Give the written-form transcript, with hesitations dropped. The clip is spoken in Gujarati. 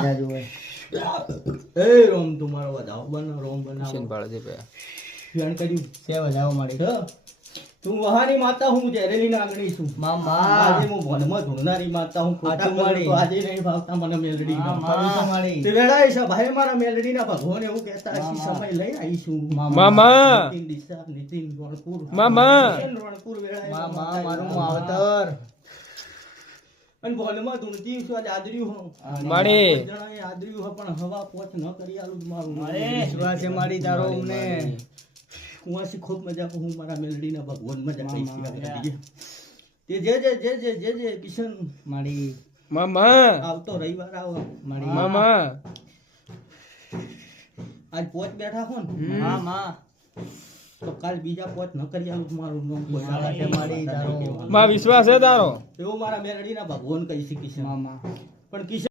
મજા જોવે. એ રોમ તમારો વધાવો બનો રોમ બનાવો કિશન પાડે છે પે ફેણ કર્યું સે વધાવો મળી. હ? તું વહાની માતા હું ઝેરેલી નાગણી છું મામા આજે હું ભણમાં ધૂળનારી માતા હું ખોટા હાચું બોલું વાળી. તો આજે નહીં ભાવતા મને મેલડી પરુષો મળી. તે વેળાએ છે ભાઈ મારા મેલડીના ભગવાન એવું કહેતા હશે સમય લઈ આવીશું મામા નીતિન દિશા નીતિન રણપુર મામા. રણપુર વેળાએ મામા મારું માવતર. અને ભોલમાં ધૂણતી છું આજે આદર્યું હું માડી જણાએ આદર્યું હો પણ હવા પોચ ન કરી આલું જ મારું વિશ્વાસ છે મારી તારો અમને. કુંવાસી ખૂબ મજા હું મારા મેલડીના ભગવાન મજા કહીશ મામા. તે જે કિશન મારી મામા આવતો રવિવાર આવો મારી મામા આજ પોચ બેઠા હો ને મામા તો કાલ બીજા પોચ ન કરી આલું મારું નામ કોઈ વિશ્વાસ છે મારી તારો. માં વિશ્વાસ છે તારો એવું મારા મેલડીના ભગવાન કહી છે કિશન મામા પણ કિશન